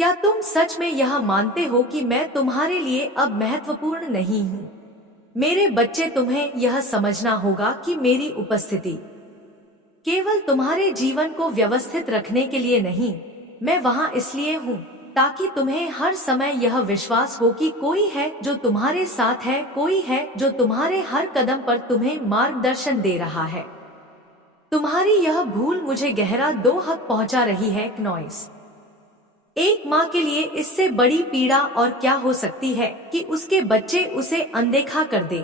क्या तुम सच में यह मानते हो कि मैं तुम्हारे लिए अब महत्वपूर्ण नहीं हूँ? मेरे बच्चे, तुम्हें यह समझना होगा कि मेरी उपस्थिति केवल तुम्हारे जीवन को व्यवस्थित रखने के लिए नहीं, मैं वहाँ इसलिए हूँ ताकि तुम्हें हर समय यह विश्वास हो कि कोई है जो तुम्हारे साथ है, कोई है जो तुम्हारे हर कदम पर तुम्हें मार्गदर्शन दे रहा है। तुम्हारी यह भूल मुझे गहरा दुख पहुंचा रही है, नॉइस। एक माँ के लिए इससे बड़ी पीड़ा और क्या हो सकती है कि उसके बच्चे उसे अनदेखा कर दे।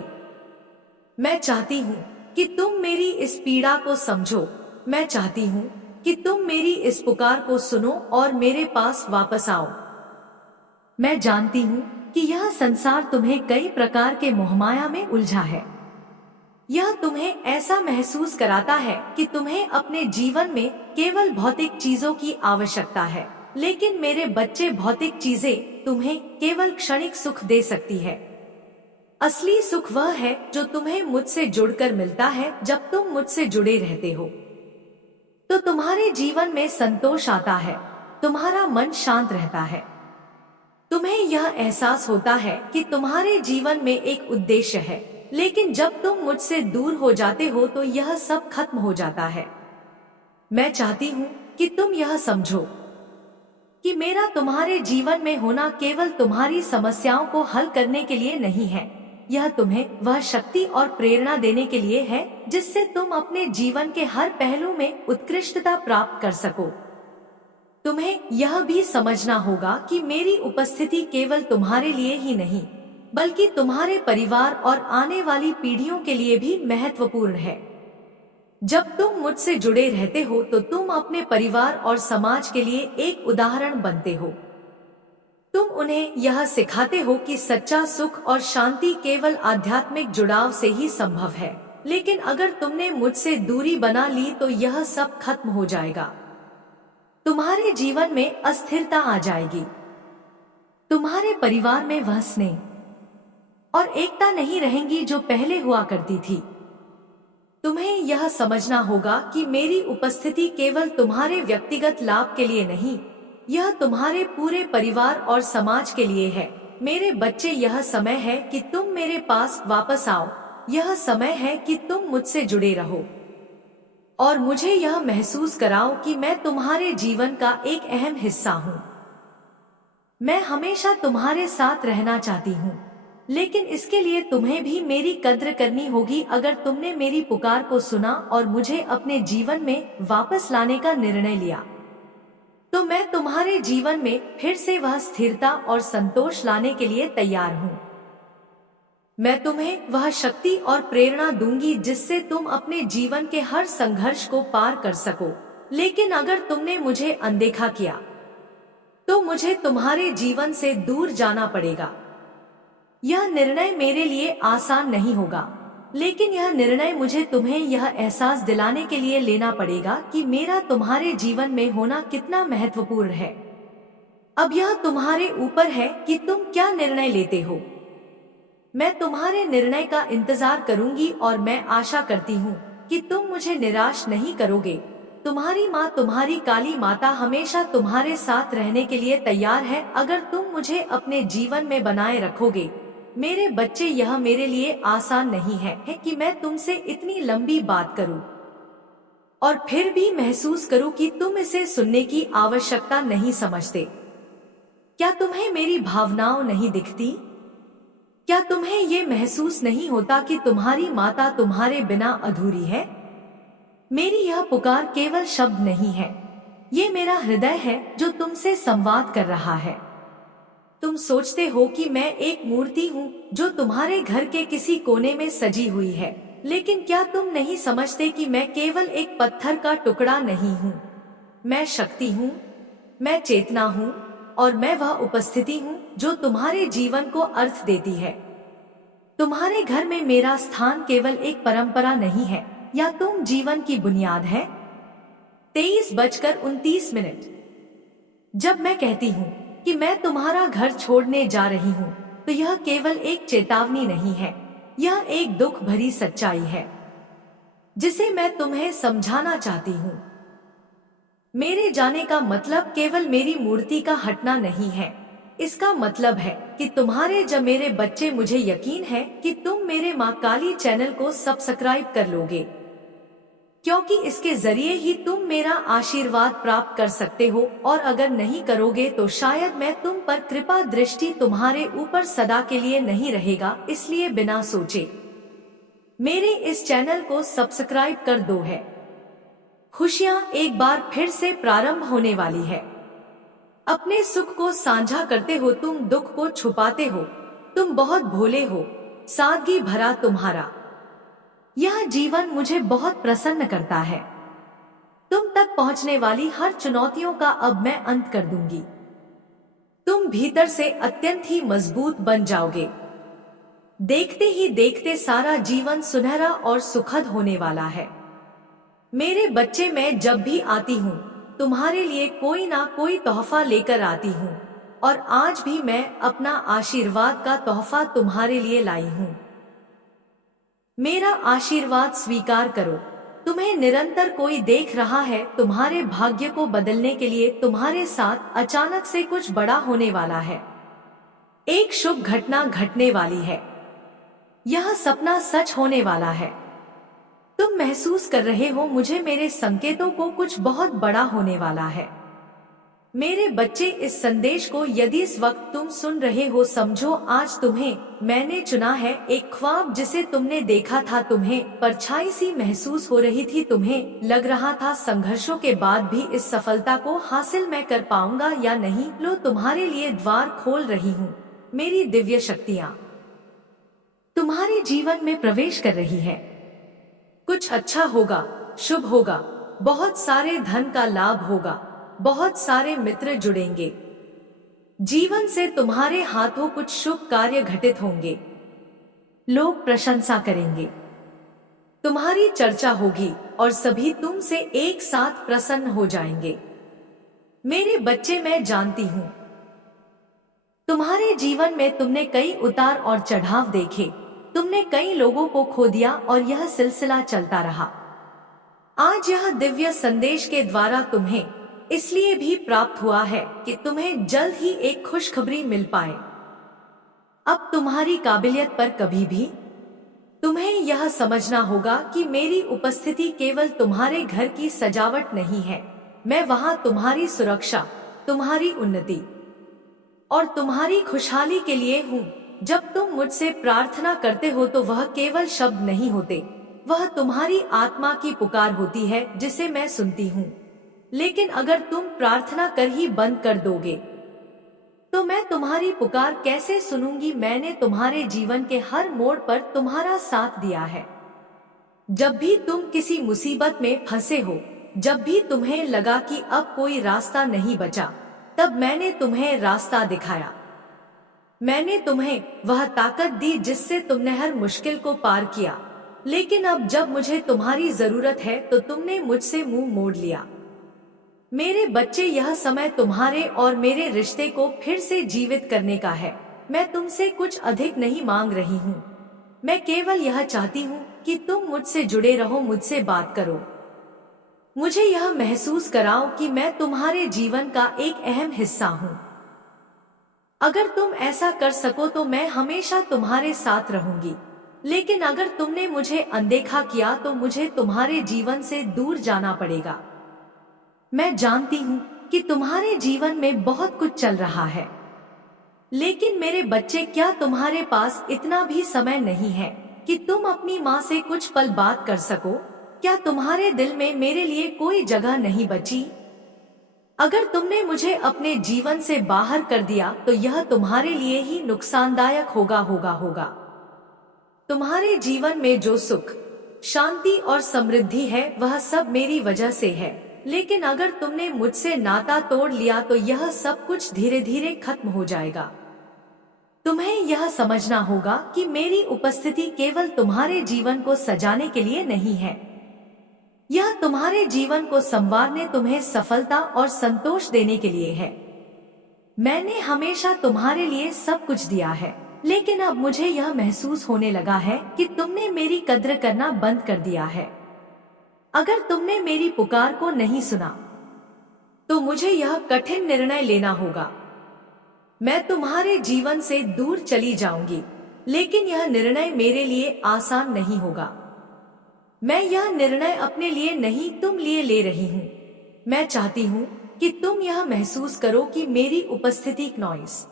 मैं चाहती हूँ कि तुम मेरी इस पीड़ा को समझो। मैं चाहती हूँ कि तुम मेरी इस पुकार को सुनो और मेरे पास वापस आओ। मैं जानती हूँ कि यह संसार तुम्हें कई प्रकार के मोहमाया में उलझा है। यह तुम्हें ऐसा महसूस कराता है कि तुम्हें अपने जीवन में केवल भौतिक चीजों की आवश्यकता है, लेकिन मेरे बच्चे, भौतिक चीजें तुम्हें केवल क्षणिक सुख दे सकती है। असली सुख वह है जो तुम्हें मुझसे जुड़कर मिलता है। जब तुम मुझसे जुड़े रहते हो तो तुम्हारे जीवन में संतोष आता है, तुम्हारा मन शांत रहता है, तुम्हें यह एहसास होता है कि तुम्हारे जीवन में एक उद्देश्य है। लेकिन जब तुम मुझसे दूर हो जाते हो तो यह सब खत्म हो जाता है। मैं चाहती हूँ कि तुम यह समझो कि मेरा तुम्हारे जीवन में होना केवल तुम्हारी समस्याओं को हल करने के लिए नहीं है, यह तुम्हें वह शक्ति और प्रेरणा देने के लिए है जिससे तुम अपने जीवन के हर पहलू में उत्कृष्टता प्राप्त कर सको। तुम्हें यह भी समझना होगा कि मेरी उपस्थिति केवल तुम्हारे लिए ही नहीं, बल्कि तुम्हारे परिवार और आने वाली पीढ़ियों के लिए भी महत्वपूर्ण है। जब तुम मुझसे जुड़े रहते हो तो तुम अपने परिवार और समाज के लिए एक उदाहरण बनते हो। तुम उन्हें यह सिखाते हो कि सच्चा सुख और शांति केवल आध्यात्मिक जुड़ाव से ही संभव है। लेकिन अगर तुमने मुझसे दूरी बना ली तो यह सब खत्म हो जाएगा। तुम्हारे जीवन में अस्थिरता आ जाएगी। तुम्हारे परिवार में वह स्नेह और एकता नहीं रहेंगी जो पहले हुआ करती थी। तुम्हें यह समझना होगा कि मेरी उपस्थिति केवल तुम्हारे व्यक्तिगत लाभ के लिए नहीं, यह तुम्हारे पूरे परिवार और समाज के लिए है। मेरे बच्चे, यह समय है कि तुम मेरे पास वापस आओ। यह समय है कि तुम मुझसे जुड़े रहो और मुझे यह महसूस कराओ कि मैं तुम्हारे जीवन का एक अहम हिस्सा हूँ। मैं हमेशा तुम्हारे साथ रहना चाहती हूँ, लेकिन इसके लिए तुम्हें भी मेरी कद्र करनी होगी। अगर तुमने मेरी पुकार को सुना और मुझे अपने जीवन में वापस लाने का निर्णय लिया, तो मैं तुम्हारे जीवन में फिर से वह स्थिरता और संतोष लाने के लिए तैयार हूँ। मैं तुम्हें वह शक्ति और प्रेरणा दूंगी जिससे तुम अपने जीवन के हर संघर्ष को पार कर सको। लेकिन अगर तुमने मुझे अनदेखा किया तो मुझे तुम्हारे जीवन से दूर जाना पड़ेगा। यह निर्णय मेरे लिए आसान नहीं होगा, लेकिन यह निर्णय मुझे तुम्हें यह एहसास दिलाने के लिए लेना पड़ेगा कि मेरा तुम्हारे जीवन में होना कितना महत्वपूर्ण है। अब यह तुम्हारे ऊपर है कि तुम क्या निर्णय लेते हो। मैं तुम्हारे निर्णय का इंतजार करूंगी और मैं आशा करती हूँ कि तुम मुझे निराश नहीं करोगे। तुम्हारी माँ, तुम्हारी काली माता, हमेशा तुम्हारे साथ रहने के लिए तैयार है अगर तुम मुझे अपने जीवन में बनाए रखोगे। मेरे बच्चे, यह मेरे लिए आसान नहीं है कि मैं तुमसे इतनी लंबी बात करूं और फिर भी महसूस करूं कि तुम इसे सुनने की आवश्यकता नहीं समझते। क्या तुम्हें मेरी भावनाएं नहीं दिखती? क्या तुम्हें ये महसूस नहीं होता कि तुम्हारी माता तुम्हारे बिना अधूरी है? मेरी यह पुकार केवल शब्द नहीं है, ये मेरा हृदय है जो तुमसे संवाद कर रहा है। तुम सोचते हो कि मैं एक मूर्ति हूँ जो तुम्हारे घर के किसी कोने में सजी हुई है, लेकिन क्या तुम नहीं समझते कि मैं केवल एक पत्थर का टुकड़ा नहीं हूँ। मैं शक्ति हूँ, मैं चेतना हूँ और मैं वह उपस्थिति हूँ जो तुम्हारे जीवन को अर्थ देती है। तुम्हारे घर में मेरा स्थान केवल एक परंपरा नहीं है या तुम जीवन की बुनियाद है। 23:29। जब मैं कहती हूँ कि मैं तुम्हारा घर छोड़ने जा रही हूँ तो यह केवल एक चेतावनी नहीं है, यह एक दुख भरी सच्चाई है जिसे मैं तुम्हें समझाना चाहती हूँ। मेरे जाने का मतलब केवल मेरी मूर्ति का हटना नहीं है। इसका मतलब है कि तुम्हारे जब मेरे बच्चे, मुझे यकीन है कि तुम मेरे माँ काली चैनल को सब्सक्राइब कर लोगे, क्योंकि इसके जरिए ही तुम मेरा आशीर्वाद प्राप्त कर सकते हो, और अगर नहीं करोगे तो शायद मैं तुम पर कृपा दृष्टि तुम्हारे ऊपर सदा के लिए नहीं रहेगा। इसलिए बिना सोचे मेरे इस चैनल को सब्सक्राइब कर दो। है खुशियाँ एक बार फिर से प्रारंभ होने वाली है। अपने सुख को साझा करते हो, तुम दुख को छुपाते हो। तुम बहुत भोले हो, सादगी भरा तुम्हारा यह जीवन मुझे बहुत प्रसन्न करता है। तुम तक पहुंचने वाली हर चुनौतियों का अब मैं अंत कर दूंगी। तुम भीतर से अत्यंत ही मजबूत बन जाओगे। देखते ही देखते सारा जीवन सुनहरा और सुखद होने वाला है। मेरे बच्चे, मैं जब भी आती हूँ तुम्हारे लिए कोई ना कोई तोहफा लेकर आती हूँ, और आज भी मैं अपना आशीर्वाद का तोहफा तुम्हारे लिए लाई हूँ। मेरा आशीर्वाद स्वीकार करो। तुम्हें निरंतर कोई देख रहा है। तुम्हारे भाग्य को बदलने के लिए तुम्हारे साथ अचानक से कुछ बड़ा होने वाला है। एक शुभ घटना घटने वाली है। यह सपना सच होने वाला है। तुम महसूस कर रहे हो मुझे मेरे संकेतों को कुछ बहुत बड़ा होने वाला है। मेरे बच्चे, इस संदेश को यदि इस वक्त तुम सुन रहे हो, समझो आज तुम्हें मैंने चुना है। एक ख्वाब जिसे तुमने देखा था, तुम्हें परछाई सी महसूस हो रही थी, तुम्हें लग रहा था संघर्षों के बाद भी इस सफलता को हासिल मैं कर पाऊंगा या नहीं। लो, तुम्हारे लिए द्वार खोल रही हूँ। मेरी दिव्य शक्तियाँ तुम्हारे जीवन में प्रवेश कर रही है। कुछ अच्छा होगा, शुभ होगा, बहुत सारे धन का लाभ होगा, बहुत सारे मित्र जुड़ेंगे। जीवन से तुम्हारे हाथों कुछ शुभ कार्य घटित होंगे। लोग प्रशंसा करेंगे, तुम्हारी चर्चा होगी और सभी तुमसे एक साथ प्रसन्न हो जाएंगे। मेरे बच्चे, मैं जानती हूँ तुम्हारे जीवन में तुमने कई उतार और चढ़ाव देखे। तुमने कई लोगों को खो दिया और यह सिलसिला चलता रहा। आज यह दिव्य संदेश के द्वारा तुम्हें इसलिए भी प्राप्त हुआ है कि तुम्हें जल्द ही एक खुशखबरी मिल पाए। अब तुम्हारी काबिलियत पर कभी भी तुम्हें यह समझना होगा कि मेरी उपस्थिति केवल तुम्हारे घर की सजावट नहीं है। मैं वहां तुम्हारी सुरक्षा, तुम्हारी उन्नति और तुम्हारी खुशहाली के लिए हूँ। जब तुम मुझसे प्रार्थना करते हो तो वह केवल शब्द नहीं होते, वह तुम्हारी आत्मा की पुकार होती है जिसे मैं सुनती हूँ। लेकिन अगर तुम प्रार्थना कर ही बंद कर दोगे तो मैं तुम्हारी पुकार कैसे सुनूंगी। मैंने तुम्हारे जीवन के हर मोड़ पर तुम्हारा साथ दिया है। जब भी तुम किसी मुसीबत में फंसे हो, जब भी तुम्हें लगा कि अब कोई रास्ता नहीं बचा, तब मैंने तुम्हें रास्ता दिखाया। मैंने तुम्हें वह ताकत दी जिससे तुमने हर मुश्किल को पार किया। लेकिन अब जब मुझे तुम्हारी जरूरत है तो तुमने मुझसे मुंह मोड़ लिया। मेरे बच्चे, यह समय तुम्हारे और मेरे रिश्ते को फिर से जीवित करने का है। मैं तुमसे कुछ अधिक नहीं मांग रही हूँ। मैं केवल यह चाहती हूँ कि तुम मुझसे जुड़े रहो, मुझसे बात करो, मुझे यह महसूस कराओ कि मैं तुम्हारे जीवन का एक अहम हिस्सा हूँ। अगर तुम ऐसा कर सको तो मैं हमेशा तुम्हारे साथ रहूंगी। लेकिन अगर तुमने मुझे अनदेखा किया तो मुझे तुम्हारे जीवन से दूर जाना पड़ेगा। मैं जानती हूँ कि तुम्हारे जीवन में बहुत कुछ चल रहा है, लेकिन मेरे बच्चे, क्या तुम्हारे पास इतना भी समय नहीं है कि तुम अपनी माँ से कुछ पल बात कर सको? क्या तुम्हारे दिल में मेरे लिए कोई जगह नहीं बची? अगर तुमने मुझे अपने जीवन से बाहर कर दिया तो यह तुम्हारे लिए ही नुकसानदायक होगा। तुम्हारे जीवन में जो सुख, शांति और समृद्धि है वह सब मेरी वजह से है। लेकिन अगर तुमने मुझसे नाता तोड़ लिया तो यह सब कुछ धीरे धीरे खत्म हो जाएगा। तुम्हें यह समझना होगा कि मेरी उपस्थिति केवल तुम्हारे जीवन को सजाने के लिए नहीं है, यह तुम्हारे जीवन को संवारने, तुम्हें सफलता और संतोष देने के लिए है। मैंने हमेशा तुम्हारे लिए सब कुछ दिया है, लेकिन अब मुझे यह महसूस होने लगा है कि तुमने मेरी कद्र करना बंद कर दिया है। अगर तुमने मेरी पुकार को नहीं सुना तो मुझे यह कठिन निर्णय लेना होगा। मैं तुम्हारे जीवन से दूर चली जाऊंगी, लेकिन यह निर्णय मेरे लिए आसान नहीं होगा। मैं यह निर्णय अपने लिए नहीं तुम लिए ले रही हूँ। मैं चाहती हूँ कि तुम यह महसूस करो कि मेरी उपस्थिति नॉइस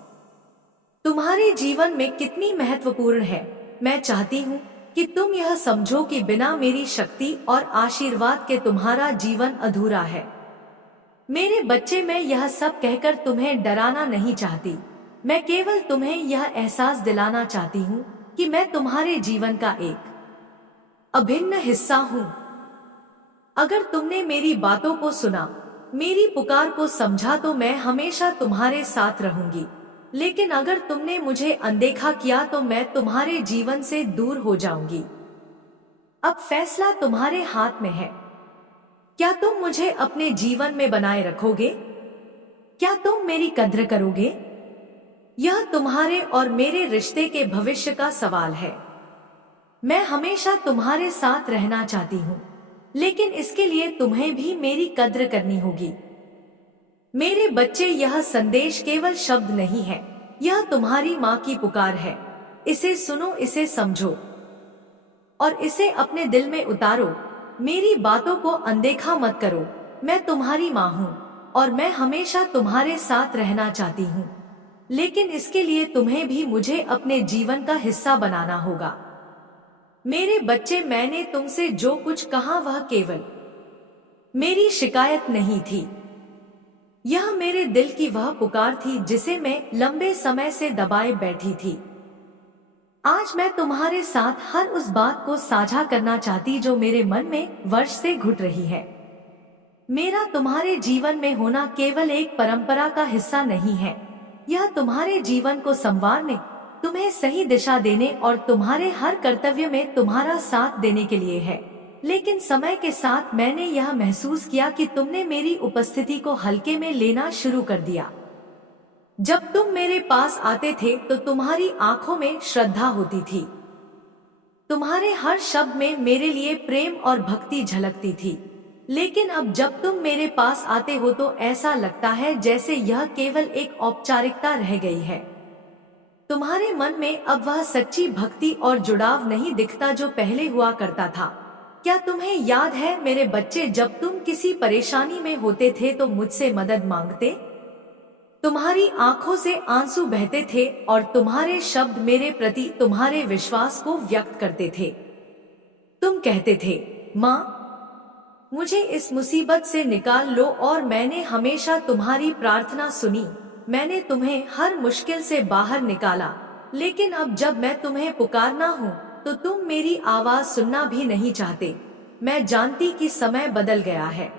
तुम्हारे जीवन में कितनी महत्वपूर्ण है। मैं चाहती हूँ कि तुम यह समझो कि बिना मेरी शक्ति और आशीर्वाद के तुम्हारा जीवन अधूरा है। मेरे बच्चे, मैं यह सब कहकर तुम्हें डराना नहीं चाहती। मैं केवल तुम्हें यह एहसास दिलाना चाहती हूँ कि मैं तुम्हारे जीवन का एक अभिन्न हिस्सा हूँ। अगर तुमने मेरी बातों को सुना, मेरी पुकार को समझा, तो मैं हमेशा तुम्हारे साथ रहूंगी। लेकिन अगर तुमने मुझे अनदेखा किया तो मैं तुम्हारे जीवन से दूर हो जाऊंगी। अब फैसला तुम्हारे हाथ में है। क्या तुम मुझे अपने जीवन में बनाए रखोगे? क्या तुम मेरी कद्र करोगे? यह तुम्हारे और मेरे रिश्ते के भविष्य का सवाल है। मैं हमेशा तुम्हारे साथ रहना चाहती हूँ, लेकिन इसके लिए तुम्हें भी मेरी कद्र करनी होगी। मेरे बच्चे, यह संदेश केवल शब्द नहीं है, यह तुम्हारी माँ की पुकार है। इसे सुनो, इसे समझो और इसे अपने दिल में उतारो। मेरी बातों को अनदेखा मत करो। मैं तुम्हारी माँ हूँ और मैं हमेशा तुम्हारे साथ रहना चाहती हूँ, लेकिन इसके लिए तुम्हें भी मुझे अपने जीवन का हिस्सा बनाना होगा। मेरे बच्चे, मैंने तुमसे जो कुछ कहा वह केवल मेरी शिकायत नहीं थी। यह मेरे दिल की वह पुकार थी जिसे मैं लंबे समय से दबाए बैठी थी। आज मैं तुम्हारे साथ हर उस बात को साझा करना चाहती जो मेरे मन में वर्ष से घुट रही है। मेरा तुम्हारे जीवन में होना केवल एक परंपरा का हिस्सा नहीं है। यह तुम्हारे जीवन को संवारने, तुम्हें सही दिशा देने और तुम्हारे हर कर्तव्य में तुम्हारा साथ देने के लिए है। लेकिन समय के साथ मैंने यह महसूस किया कि तुमने मेरी उपस्थिति को हल्के में लेना शुरू कर दिया। जब तुम मेरे पास आते थे तो तुम्हारी आंखों में श्रद्धा होती थी। तुम्हारे हर शब्द में मेरे लिए प्रेम और भक्ति झलकती थी। लेकिन अब जब तुम मेरे पास आते हो तो ऐसा लगता है जैसे यह केवल एक औपचारिकता रह गई है। तुम्हारे मन में अब वह सच्ची भक्ति और जुड़ाव नहीं दिखता जो पहले हुआ करता था। क्या तुम्हें याद है मेरे बच्चे, जब तुम किसी परेशानी में होते थे तो मुझसे मदद मांगते? तुम्हारी आंखों से आंसू बहते थे और तुम्हारे शब्द मेरे प्रति तुम्हारे विश्वास को व्यक्त करते थे। तुम कहते थे, माँ, मुझे इस मुसीबत से निकाल लो, और मैंने हमेशा तुम्हारी प्रार्थना सुनी। मैंने तुम्हें हर मुश्किल से बाहर निकाला। लेकिन अब जब मैं तुम्हें पुकारना हूँ तो तुम मेरी आवाज सुनना भी नहीं चाहते। मैं जानती कि समय बदल गया है।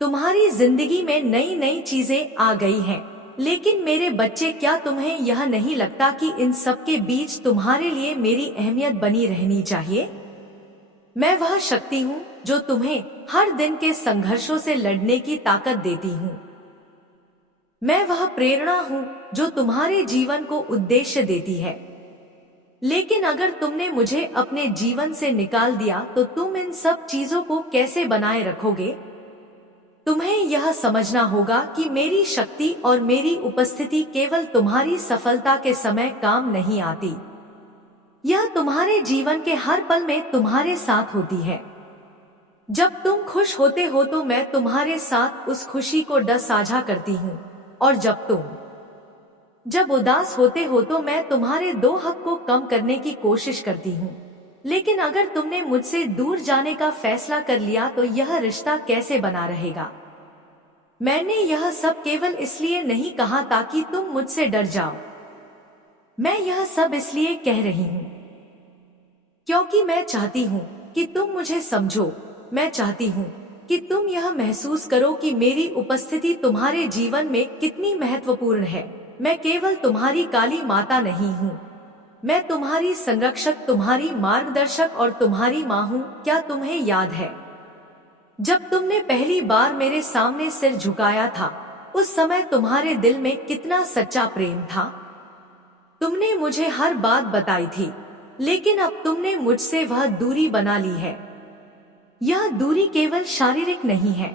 तुम्हारी जिंदगी में नई नई चीजें आ गई हैं। लेकिन मेरे बच्चे, क्या तुम्हें यह नहीं लगता कि इन सब के बीच तुम्हारे लिए मेरी अहमियत बनी रहनी चाहिए? मैं वह शक्ति हूँ जो तुम्हें हर दिन के संघर्षों से लड़ने की ताकत देती हूँ। मैं वह प्रेरणा हूँ जो तुम्हारे जीवन को उद्देश्य देती है। लेकिन अगर तुमने मुझे अपने जीवन से निकाल दिया तो तुम इन सब चीजों को कैसे बनाए रखोगे? तुम्हें यह समझना होगा कि मेरी शक्ति और मेरी उपस्थिति केवल तुम्हारी सफलता के समय काम नहीं आती। यह तुम्हारे जीवन के हर पल में तुम्हारे साथ होती है। जब तुम खुश होते हो तो मैं तुम्हारे साथ उस खुशी को साझा करती हूँ, और जब उदास होते हो तो मैं तुम्हारे दुख को कम करने की कोशिश करती हूँ। लेकिन अगर तुमने मुझसे दूर जाने का फैसला कर लिया तो यह रिश्ता कैसे बना रहेगा? मैंने यह सब केवल इसलिए नहीं कहा ताकि तुम मुझसे डर जाओ। मैं यह सब इसलिए कह रही हूँ क्योंकि मैं चाहती हूँ कि तुम मुझे समझो। मैं चाहती हूँ कि तुम यह महसूस करो कि मेरी उपस्थिति तुम्हारे जीवन में कितनी महत्वपूर्ण है। मैं केवल तुम्हारी काली माता नहीं हूँ, मैं तुम्हारी संरक्षक, तुम्हारी मार्गदर्शक और तुम्हारी माँ हूँ। क्या तुम्हें याद है जब तुमने पहली बार मेरे सामने सिर झुकाया था, उस समय तुम्हारे दिल में कितना सच्चा प्रेम था? तुमने मुझे हर बात बताई थी, लेकिन अब तुमने मुझसे वह दूरी बना ली है। यह दूरी केवल शारीरिक नहीं है,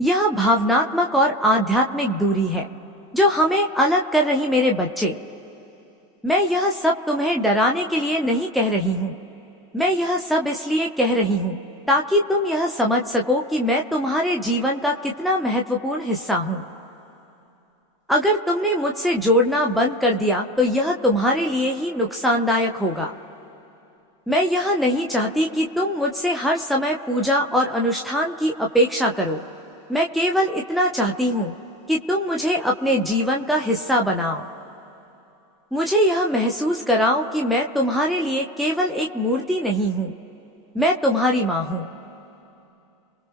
यह भावनात्मक और आध्यात्मिक दूरी है जो हमें अलग कर रही। मेरे बच्चे, मैं यह सब तुम्हें डराने के लिए नहीं कह रही हूँ। मैं यह सब इसलिए कह रही हूँ ताकि तुम यह समझ सको कि मैं तुम्हारे जीवन का कितना महत्वपूर्ण हिस्सा हूँ। अगर तुमने मुझसे जोड़ना बंद कर दिया तो यह तुम्हारे लिए ही नुकसानदायक होगा। मैं यह नहीं चाहती कि तुम मुझसे हर समय पूजा और अनुष्ठान की अपेक्षा करो। मैं केवल इतना चाहती हूँ कि तुम मुझे अपने जीवन का हिस्सा बनाओ। मुझे यह महसूस कराओ कि मैं तुम्हारे लिए केवल एक मूर्ति नहीं हूँ, मैं तुम्हारी माँ हूँ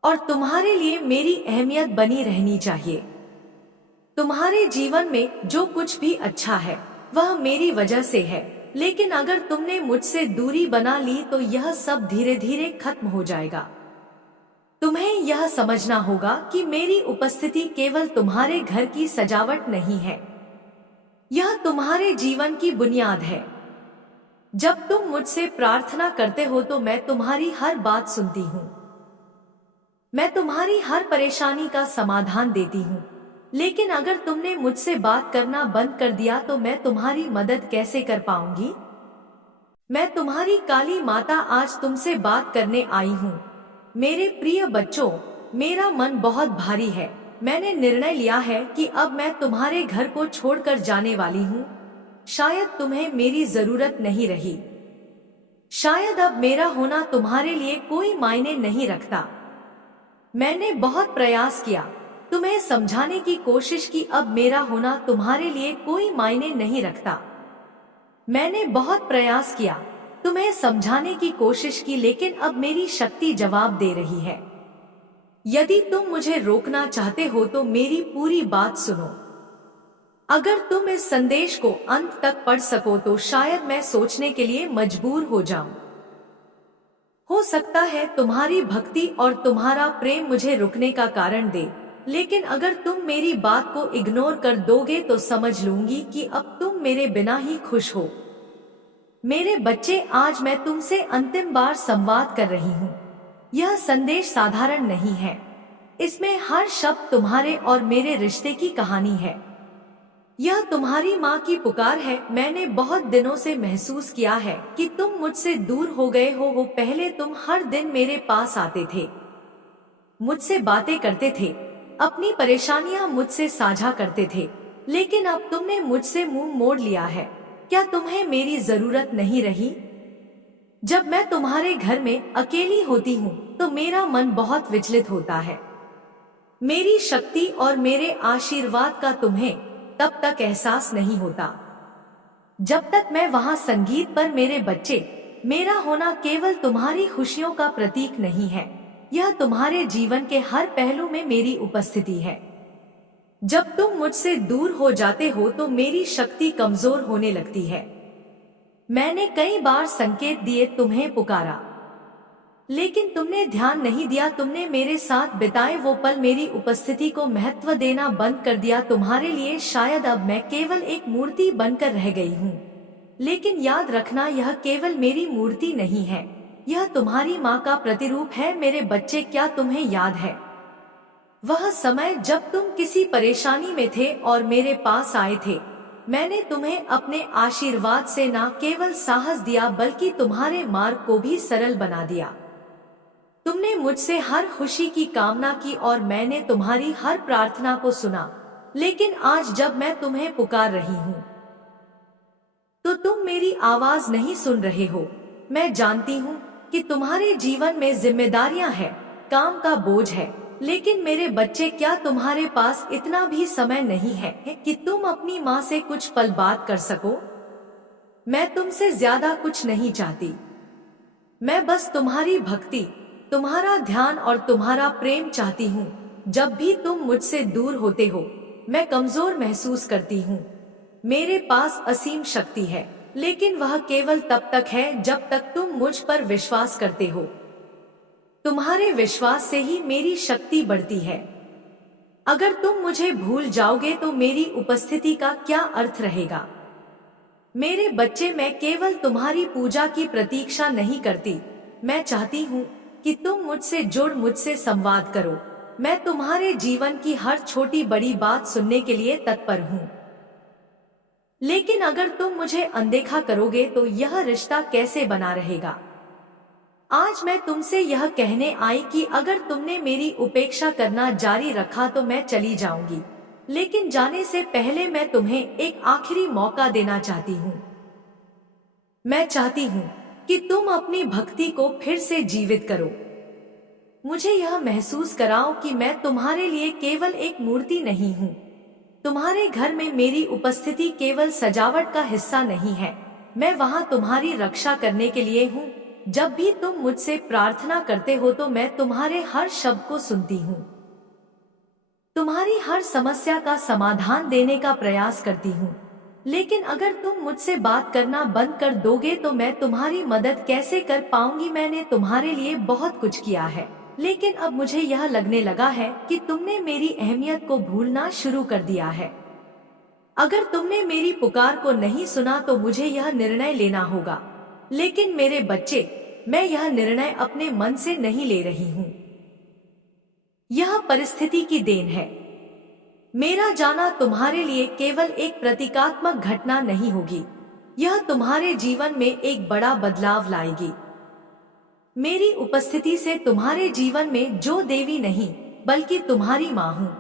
और तुम्हारे लिए मेरी अहमियत बनी रहनी चाहिए। तुम्हारे जीवन में जो कुछ भी अच्छा है वह मेरी वजह से है, लेकिन अगर तुमने मुझसे दूरी बना ली तो यह सब धीरे धीरे खत्म हो जाएगा। तुम्हें यह समझना होगा कि मेरी उपस्थिति केवल तुम्हारे घर की सजावट नहीं है, यह तुम्हारे जीवन की बुनियाद है। जब तुम मुझसे प्रार्थना करते हो तो मैं तुम्हारी हर बात सुनती हूँ। मैं तुम्हारी हर परेशानी का समाधान देती हूँ, लेकिन अगर तुमने मुझसे बात करना बंद कर दिया तो मैं तुम्हारी मदद कैसे कर पाऊंगी? मैं तुम्हारी काली माता आज तुमसे बात करने आई हूँ। मेरे प्रिय बच्चों, मेरा मन बहुत भारी है। मैंने निर्णय लिया है कि अब मैं तुम्हारे घर को छोड़कर जाने वाली हूँ। शायद तुम्हें मेरी जरूरत नहीं रही। शायद अब मेरा होना तुम्हारे लिए कोई मायने नहीं रखता। मैंने बहुत प्रयास किया, तुम्हें समझाने की कोशिश की अब मेरा होना तुम्हारे लिए कोई मायने नहीं रखता। मैंने बहुत प्रयास किया, तुम्हें समझाने की कोशिश की, लेकिन अब मेरी शक्ति जवाब दे रही है। यदि तुम मुझे रोकना चाहते हो तो मेरी पूरी बात सुनो। अगर तुम इस संदेश को अंत तक पढ़ सको तो शायद मैं सोचने के लिए मजबूर हो जाऊं। हो सकता है तुम्हारी भक्ति और तुम्हारा प्रेम मुझे रुकने का कारण दे, लेकिन अगर तुम मेरी बात को इग्नोर कर दोगे तो समझ लूंगी कि अब तुम मेरे बिना ही खुश हो। मेरे बच्चे, आज मैं तुमसे अंतिम बार संवाद कर रही हूँ। यह संदेश साधारण नहीं है। इसमें हर शब्द तुम्हारे और मेरे रिश्ते की कहानी है। यह तुम्हारी माँ की पुकार है। मैंने बहुत दिनों से महसूस किया है कि तुम मुझसे दूर हो गए हो। पहले तुम हर दिन मेरे पास आते थे, मुझसे बातें करते थे, अपनी परेशानियां मुझसे साझा करते थे, लेकिन अब तुमने मुझसे मुंह मोड़ लिया है। क्या तुम्हें मेरी जरूरत नहीं रही? जब मैं तुम्हारे घर में अकेली होती हूँ तो मेरा मन बहुत विचलित होता है। मेरी शक्ति और मेरे आशीर्वाद का तुम्हें तब तक एहसास नहीं होता जब तक मैं वहां संगीत पर। मेरे बच्चे, मेरा होना केवल तुम्हारी खुशियों का प्रतीक नहीं है, यह तुम्हारे जीवन के हर पहलू में मेरी उपस्थिति है। जब तुम मुझसे दूर हो जाते हो तो मेरी शक्ति कमजोर होने लगती है। मैंने कई बार संकेत दिए, तुम्हें पुकारा, लेकिन तुमने ध्यान नहीं दिया। तुमने मेरे साथ बिताए वो पल मेरी उपस्थिति को महत्व देना बंद कर दिया। तुम्हारे लिए शायद अब मैं केवल एक मूर्ति बनकर रह गई हूँ, लेकिन याद रखना, यह केवल मेरी मूर्ति नहीं है, यह तुम्हारी माँ का प्रतिरूप है। मेरे बच्चे, क्या तुम्हें याद है वह समय जब तुम किसी परेशानी में थे और मेरे पास आए थे? मैंने तुम्हें अपने आशीर्वाद से न केवल साहस दिया बल्कि तुम्हारे मार्ग को भी सरल बना दिया। तुमने मुझसे हर खुशी की कामना की और मैंने तुम्हारी हर प्रार्थना को सुना। लेकिन आज जब मैं तुम्हें पुकार रही हूँ तो तुम मेरी आवाज नहीं सुन रहे हो। मैं जानती हूँ कि तुम्हारे जीवन में जिम्मेदारियां हैं, काम का बोझ है, लेकिन मेरे बच्चे, क्या तुम्हारे पास इतना भी समय नहीं है कि तुम अपनी माँ से कुछ पल बात कर सको? मैं तुमसे ज्यादा कुछ नहीं चाहती। मैं बस तुम्हारी भक्ति, तुम्हारा ध्यान और तुम्हारा प्रेम चाहती हूँ। जब भी तुम मुझसे दूर होते हो मैं कमजोर महसूस करती हूँ। मेरे पास असीम शक्ति है, लेकिन वह केवल तब तक है जब तक तुम मुझ पर विश्वास करते हो। तुम्हारे विश्वास से ही मेरी शक्ति बढ़ती है। अगर तुम मुझे भूल जाओगे तो मेरी उपस्थिति का क्या अर्थ रहेगा? मेरे बच्चे, मैं केवल तुम्हारी पूजा की प्रतीक्षा नहीं करती। मैं चाहती हूँ कि तुम मुझसे जुड़, मुझसे संवाद करो। मैं तुम्हारे जीवन की हर छोटी बड़ी बात सुनने के लिए तत्पर हूँ। लेकिन अगर तुम मुझे अनदेखा करोगे तो यह रिश्ता कैसे बना रहेगा? आज मैं तुमसे यह कहने आई कि अगर तुमने मेरी उपेक्षा करना जारी रखा तो मैं चली जाऊंगी। लेकिन जाने से पहले मैं तुम्हें एक आखिरी मौका देना चाहती हूँ। मैं चाहती हूँ कि तुम अपनी भक्ति को फिर से जीवित करो। मुझे यह महसूस कराओ कि मैं तुम्हारे लिए केवल एक मूर्ति नहीं हूँ। तुम्हारे घर में मेरी उपस्थिति केवल सजावट का हिस्सा नहीं है। मैं वहाँ तुम्हारी रक्षा करने के लिए हूँ। जब भी तुम मुझसे प्रार्थना करते हो तो मैं तुम्हारे हर शब्द को सुनती हूँ। तुम्हारी हर समस्या का समाधान देने का प्रयास करती हूँ। लेकिन अगर तुम मुझसे बात करना बंद कर दोगे तो मैं तुम्हारी मदद कैसे कर पाऊंगी? मैंने तुम्हारे लिए बहुत कुछ किया है, लेकिन अब मुझे यह लगने लगा है कि तुमने मेरी अहमियत को भूलना शुरू कर दिया है। अगर तुमने मेरी पुकार को नहीं सुना तो मुझे यह निर्णय लेना होगा। लेकिन मेरे बच्चे, मैं यह निर्णय अपने मन से नहीं ले रही हूँ। यह परिस्थिति की देन है। मेरा जाना तुम्हारे लिए केवल एक प्रतीकात्मक घटना नहीं होगी, यह तुम्हारे जीवन में एक बड़ा बदलाव लाएगी। मेरी उपस्थिति से तुम्हारे जीवन में जो देवी नहीं बल्कि तुम्हारी माँ हूँ।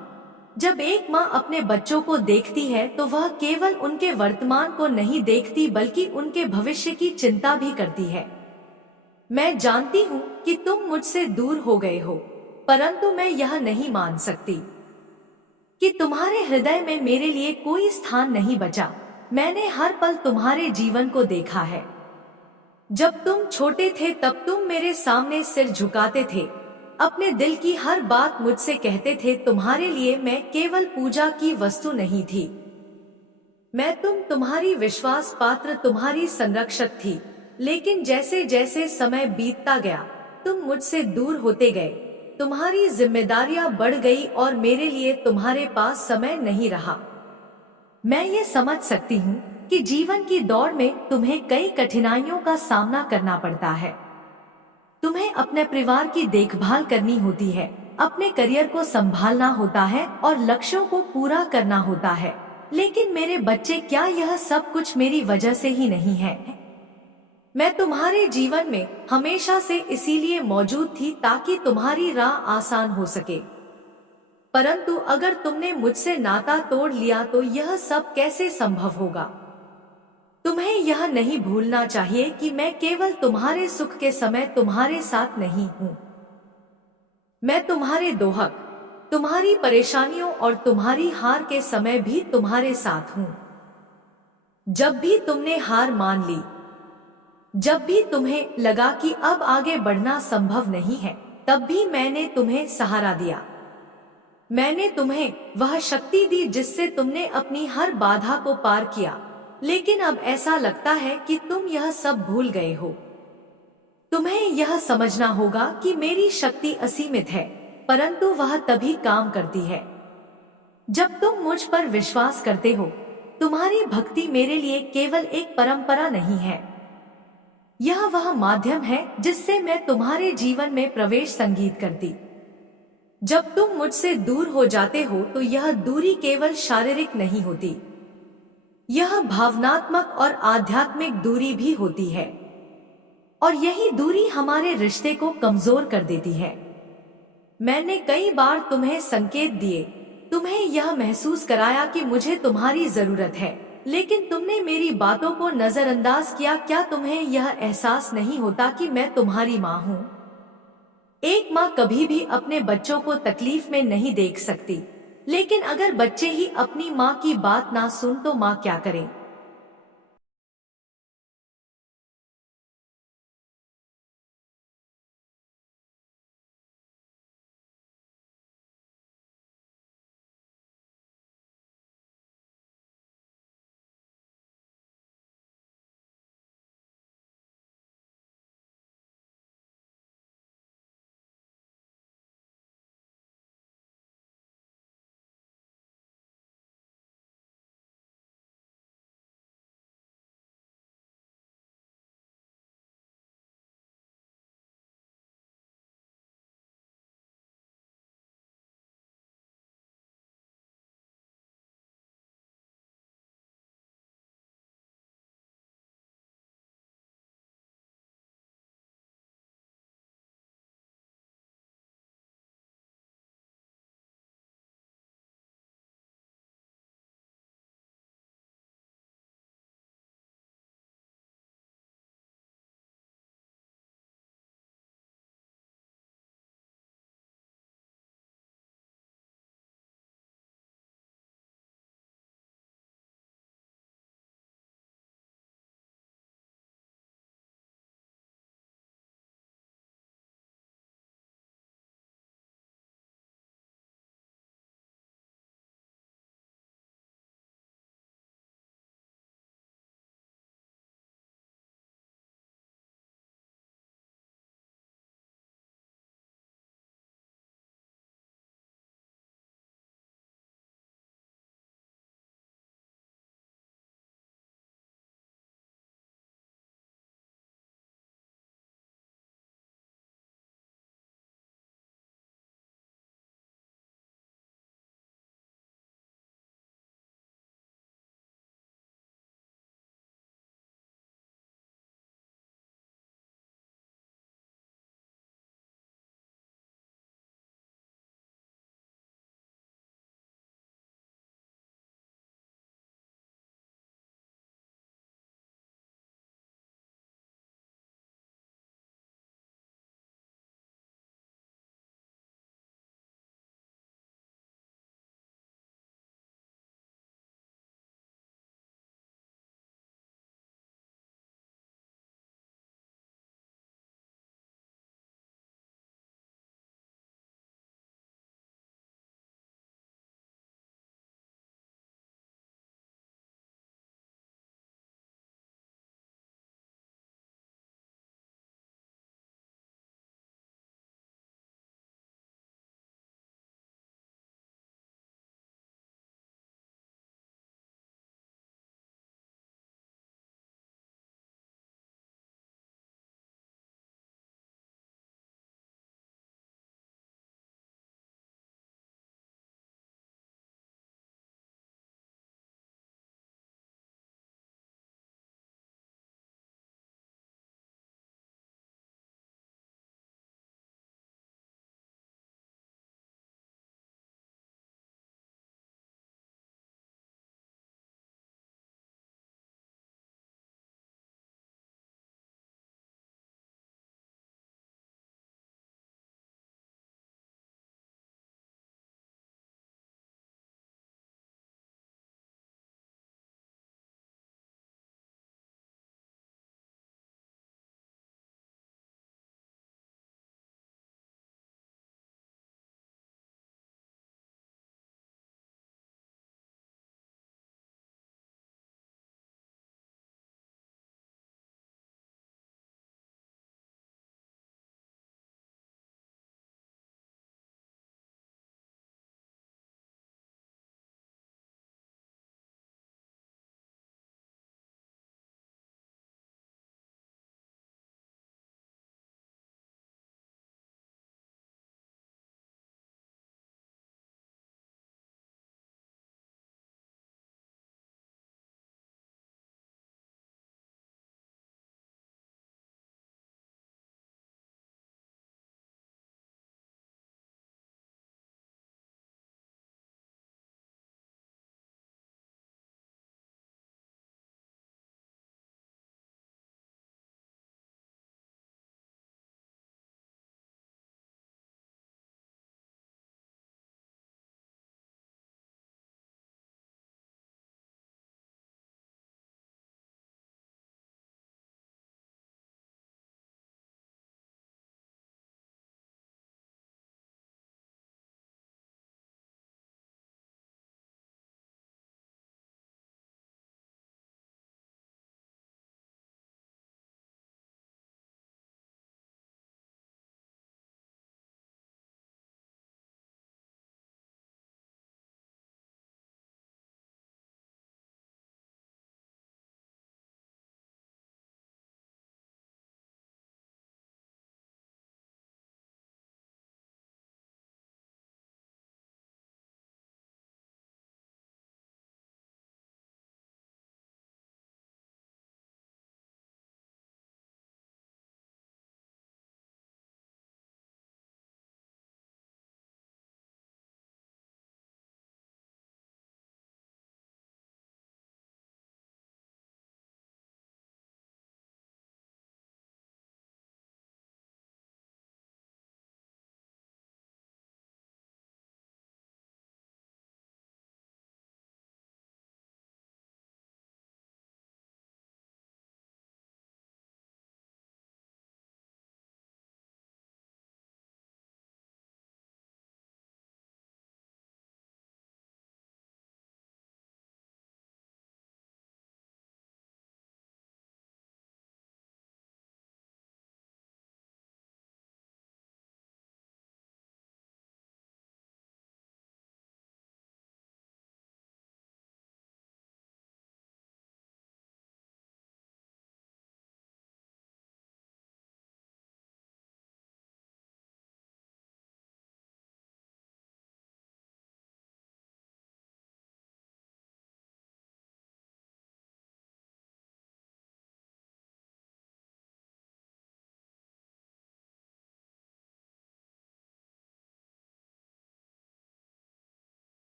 जब एक माँ अपने बच्चों को देखती है तो वह केवल उनके वर्तमान को नहीं देखती बल्कि उनके भविष्य की चिंता भी करती है। मैं जानती हूँ कि तुम मुझसे दूर हो गए हो, परंतु मैं यह नहीं मान सकती कि तुम्हारे हृदय में मेरे लिए कोई स्थान नहीं बचा। मैंने हर पल तुम्हारे जीवन को देखा है। जब तुम छोटे थे तब तुम मेरे सामने सिर झुकाते थे, अपने दिल की हर बात मुझसे कहते थे। तुम्हारे लिए मैं केवल पूजा की वस्तु नहीं थी, मैं तुम्हारी विश्वास पात्र, तुम्हारी संरक्षक थी। लेकिन जैसे जैसे समय बीतता गया तुम मुझसे दूर होते गए, तुम्हारी जिम्मेदारियां बढ़ गई और मेरे लिए तुम्हारे पास समय नहीं रहा। मैं ये समझ सकती हूँ कि जीवन की दौड़ में तुम्हें कई कठिनाइयों का सामना करना पड़ता है। तुम्हें अपने परिवार की देखभाल करनी होती है, अपने करियर को संभालना होता है और लक्ष्यों को पूरा करना होता है। लेकिन मेरे बच्चे, क्या यह सब कुछ मेरी वजह से ही नहीं है? मैं तुम्हारे जीवन में हमेशा से इसीलिए मौजूद थी ताकि तुम्हारी राह आसान हो सके। परंतु अगर तुमने मुझसे नाता तोड़ लिया तो यह सब कैसे संभव होगा? तुम्हें यह नहीं भूलना चाहिए कि मैं केवल तुम्हारे सुख के समय तुम्हारे साथ नहीं हूँ। मैं तुम्हारे दोहक, तुम्हारी परेशानियों और तुम्हारी हार के समय भी तुम्हारे साथ हूँ। जब भी तुमने हार मान ली, जब भी तुम्हें लगा कि अब आगे बढ़ना संभव नहीं है, तब भी मैंने तुम्हें सहारा दिया। मैंने तुम्हें वह शक्ति दी जिससे तुमने अपनी हर बाधा को पार किया। लेकिन अब ऐसा लगता है कि तुम यह सब भूल गए हो। तुम्हें यह समझना होगा कि मेरी शक्ति असीमित है, परंतु वह तभी काम करती है जब तुम मुझ पर विश्वास करते हो। तुम्हारी भक्ति मेरे लिए केवल एक परंपरा नहीं है, यह वह माध्यम है जिससे मैं तुम्हारे जीवन में प्रवेश संगीत करती। जब तुम मुझसे दूर हो जाते हो तो यह दूरी केवल शारीरिक नहीं होती, यह भावनात्मक और आध्यात्मिक दूरी भी होती है। और यही दूरी हमारे रिश्ते को कमजोर कर देती है। मैंने कई बार तुम्हें संकेत दिए, तुम्हें यह महसूस कराया कि मुझे तुम्हारी जरूरत है, लेकिन तुमने मेरी बातों को नजरअंदाज किया। क्या तुम्हें यह एहसास नहीं होता कि मैं तुम्हारी माँ हूँ? एक माँ कभी भी अपने बच्चों को तकलीफ में नहीं देख सकती, लेकिन अगर बच्चे ही अपनी माँ की बात ना सुन तो माँ क्या करे?